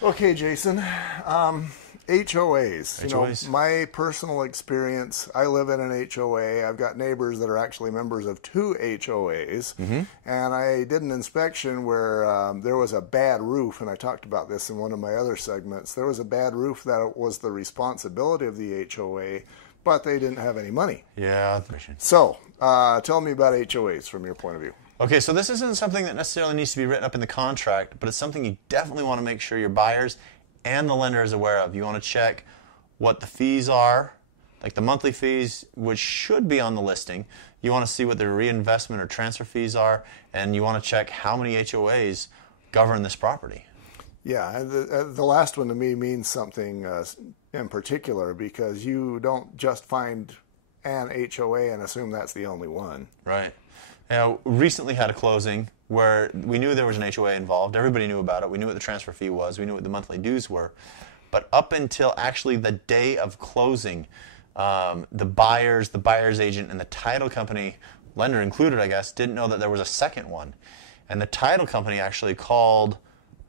Okay, Jason. HOAs. HOAs. My personal experience, I live in an HOA. I've got neighbors that are actually members of two HOAs. And I did an inspection where there was a bad roof, and I talked about this in one of my other segments. There was a bad roof that was the responsibility of the HOA, but they didn't have any money. Yeah. So, tell me about HOAs from your point of view. Okay, so this isn't something that necessarily needs to be written up in the contract, but it's something you definitely want to make sure your buyers and the lender is aware of. You want to check what the fees are, like the monthly fees, which should be on the listing. You want to see what the reinvestment or transfer fees are, and you want to check how many HOAs govern this property. Yeah, the last one to me means something in particular, because you don't just find an HOA and assume that's the only one. Right. Now, recently had a closing where we knew there was an HOA involved. Everybody knew about it. We knew what the transfer fee was. We knew what the monthly dues were. But up until actually the day of closing, the buyer's agent, and the title company, lender included, I guess, didn't know that there was a second one. And the title company actually called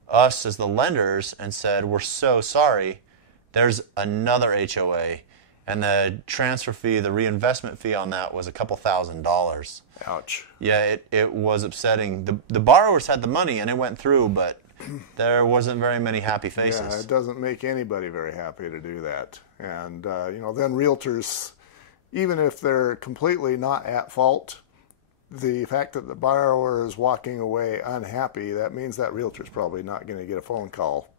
us as the lenders and said, "We're so sorry. There's another HOA." And the transfer fee, the reinvestment fee on that was a couple $1,000s. Ouch. Yeah, it was upsetting. The borrowers had the money and it went through, but there wasn't very many happy faces. Yeah, it doesn't make anybody very happy to do that. And, then realtors, even if they're completely not at fault, the fact that the borrower is walking away unhappy, that means that realtor's probably not going to get a phone call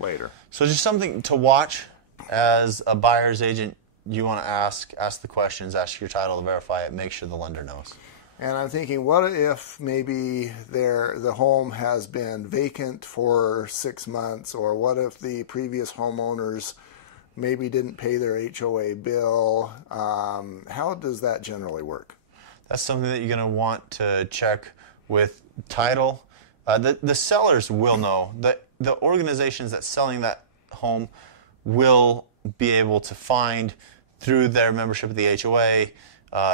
later. So just something to watch. As a buyer's agent, you want to ask the questions, ask your title to verify it, make sure the lender knows. And I'm thinking, what if maybe the home has been vacant for 6 months, or what if the previous homeowners maybe didn't pay their HOA bill? How does that generally work? That's something that you're going to want to check with title. The sellers will know. The organizations that's selling that home will be able to find through their membership of the HOA,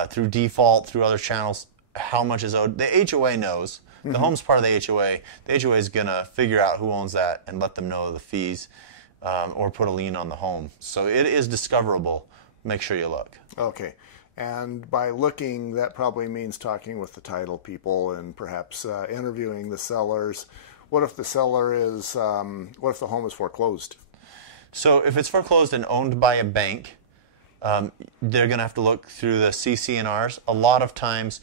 through default, through other channels, how much is owed. The HOA knows. The home's part of the HOA. The HOA is going to figure out who owns that and let them know the fees, or put a lien on the home. So it is discoverable. Make sure you look. Okay. And by looking, that probably means talking with the title people and perhaps interviewing the sellers. What if the what if the home is foreclosed? So if it's foreclosed and owned by a bank, they're going to have to look through the CC&Rs. A lot of times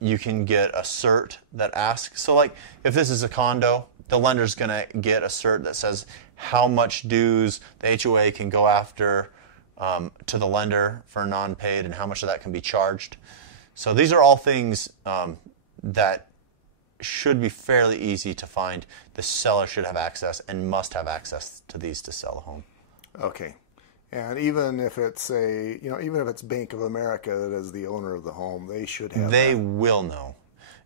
you can get a cert that asks. So like if this is a condo, the lender's going to get a cert that says how much dues the HOA can go after to the lender for non-paid and how much of that can be charged. So these are all things that should be fairly easy to find. The seller should have access and must have access to these to sell a home. Okay. And even if it's even if it's Bank of America that is the owner of the home, they should have They will know.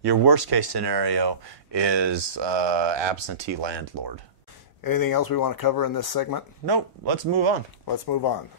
Your worst case scenario is absentee landlord. Anything else we want to cover in this segment? Nope, let's move on. Let's move on.